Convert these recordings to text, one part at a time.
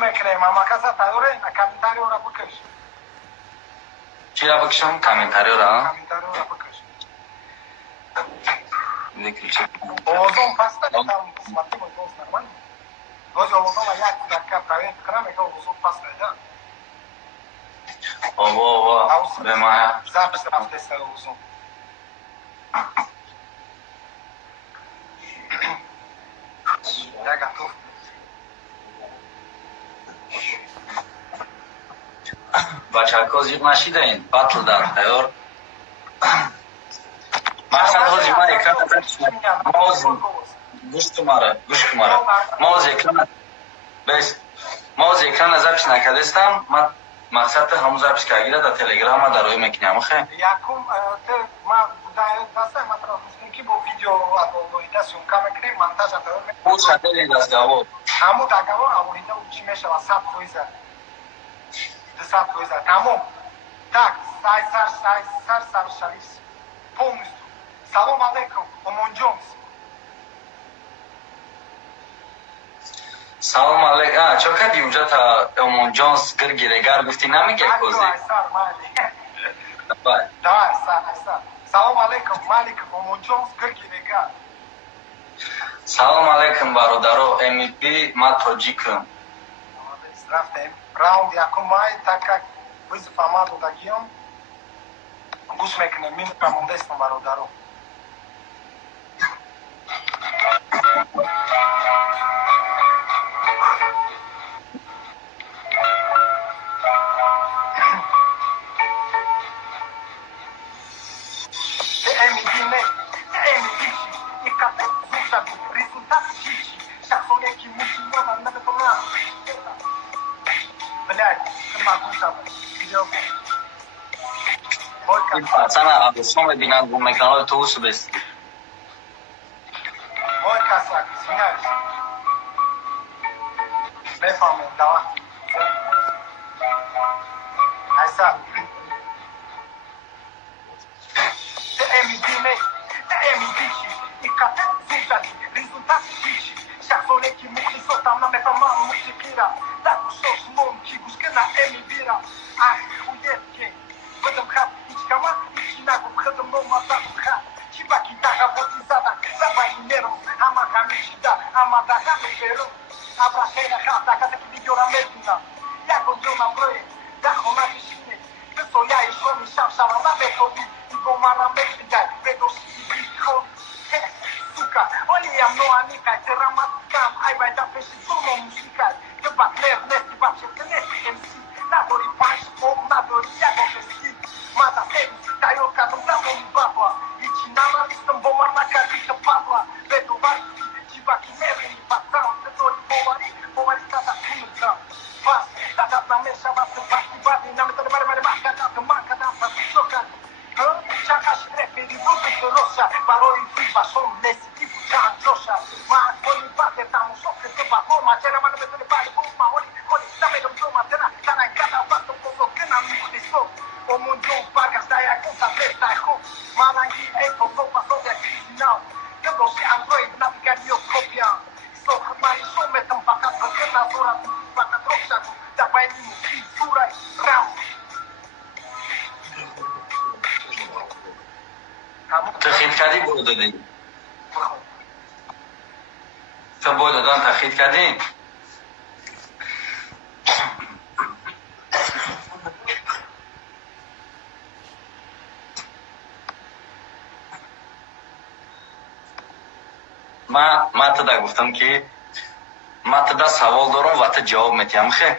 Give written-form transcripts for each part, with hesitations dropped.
میکنه ماما کسا تداره کامنتاری را بکش چی را بکشم؟ کامنتاری را؟ کامنتاری را بکش دیگه چی؟ اوزون پاستا там смотри мой голос нормально Роза اوزون я так проверить краме как اوزون паста да ова бемая запись рафтеста اوزون я готов бачаҳо зиқ нашидаин батл дар тайёр мақсад ҳози ман экрана гӯш кумара ма ҳоз экрана запис накардастам мақсад ҳамун запис кардагира дар телеграма дарои мекуням хе якум ты ма дастам матрас ки бо видео авоида сумка мекунем монтаж атор бу шадели разговор ҳамун договор авоида чӣ мешава 100%. 100%. Тамом. Так, сар шавис. Полностью. Салом алейкум, Омонҷонс. салом алейкум. Чо кади унҷа та Омонҷонс гиргирегар гуфти намеге кози? Сар мали. Давай, сар. Салом алейкум, Малик Омонҷонс гиргирегар. Салом алейкум бародаро, MVP ма тоҷикам. Рафтем. Раунд якум май, так как вызов Амаду дагиём, гӯш мекунем, минута мондастам бародаро. Пацана абдусом бинад бо меканали то усу бест. Мой касак, извиняюсь. Бефамин, давай. Айса. Результат фичи. Шахсонеки мухлисо там на мефама мухликира. Так ушош мом ки гушкена эмибира. Ах, уетки. Бъдам хап, ичкама, ичинаго, бъдам нома за духа. Чибаки дага ботизада, забайнеро, ама хамишида, ама дага неверо. Абрашена хата, каза ки видеора медина. Я го на броje, дахо на вишине. Късо я и шоми шамшава на методи. И го мара медвигай, ведоши и бихо. Сука, оли я mnoa nikaj, te ramatkam, aj baj da peši zono musikaj. Gëbak ler, nesti bapše, te nesti MC. Nadori baš, nadori jago vesti. Mada sebi, tajo kadom da momi babla. Ići nama listom bomar na kadika pavla. Vedo variti, čibaki neveni batam. Predori bovari kada kunu dam. Pas, dadat na meša vasem baki badi. Nametane bare maka da te maka da pa šokan. Čakaš reperi, vrbe roša. Baroi friba šom, nesi tipu čan joša. Ma koli bate tamo šokre te bakoma. Čera mano metane bari buma. Oli, dame dom doma tena. Tana kada vatom kozo kena mi so. Омонҷонс баргашта ягон таблетта хуб маранги эпл тоба сода криминал гдоши андроид навигариё копия сохмари шометам фақат бака назорат фақат рошад дабайни сурай раунд тахид кардӣ бой додӣ то бой додан тахид кардӣ ма тада гуфтам ки ма тада савол дорам ва ту ҷавоб медиҳам хе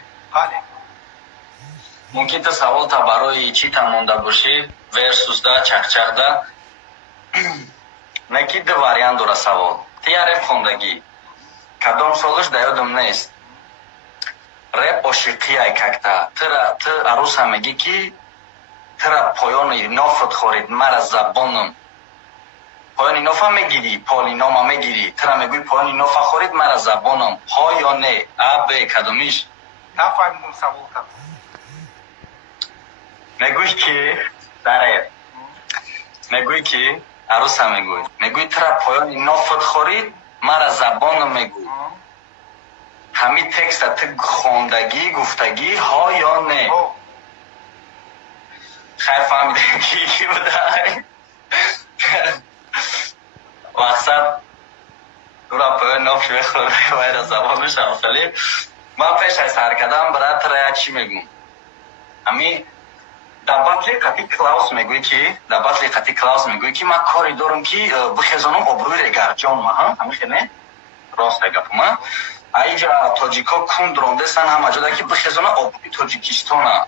мумкин ту савол та барои чӣ та монда бошӣ версусда чахчахда не ки ду вариант дора савол ти я реп хондагӣ кадом солаш да ёдам нест реп ошиқияй какта ту арӯса мегӣ ки тура поёни нофат хорид мара забонам پایان نوفا میگیری پایان نوما میگیری ترا میگوی پایان نوفا خورید مرا زبانم ها یا نه اب کدومیش نفهمیدم سوالتم میگوی که داره میگوی که عروسا میگوی ترا پایان نوفت خورید مرا زبانم میگوی همین تکست تو خوندگی گفتگی ها یا نه؟ خیر فهمیدم کی بوده مقصد دورا په نفش بخوره باید از زبان شمسلی من پیش از سر کردم برای تریا چی میگم همی در بطل قطعی کلاوس میگوی که من کاری دارم که بخیزانم ابروی را گرجان ما همی خیلی راست گفت ما اینجا تاجیکا کند رونده سن هم اجاده که بخیزانم ابروی تاجیکستان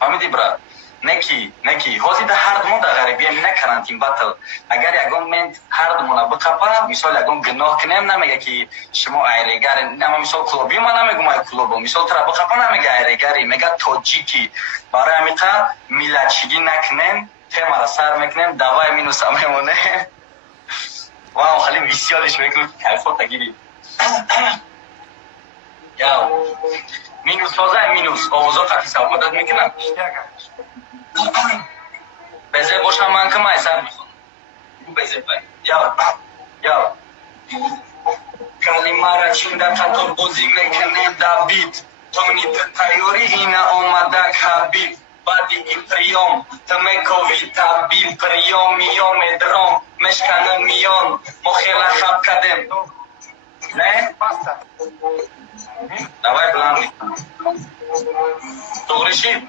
فهمیدی برات نکی حاضی ده هر دمون در غریبی هم نکرانتیم بطل اگر یکم من هر دمون بکپا مثال یکم گناه کنیم نمیگه که شما ایرگر نما مثال کلوبی ما نمیگم ای کلوبو مثال ترا بکپا نمیگه ایرگری میگه تاجیکی برای امیقا میلچگی نکنیم تیما را سر میکنیم دوای مینوس همونه واو خیلی بسیارش میکنم کلفات تگیری یا مینوس فازه مینوس آوازا قطعی سوادت میکنم بزه باشم من که مای سر میخونم بزه بای یا کلمه را چینده تطور بازی میکنیم دابید تونی تیاری اینه آمده کبید بعدی این پریام تمکوی تبیل پریام میام درام مشکنه میان مخیله خب کدیم نه؟ دوای بلند میکنم دغریشی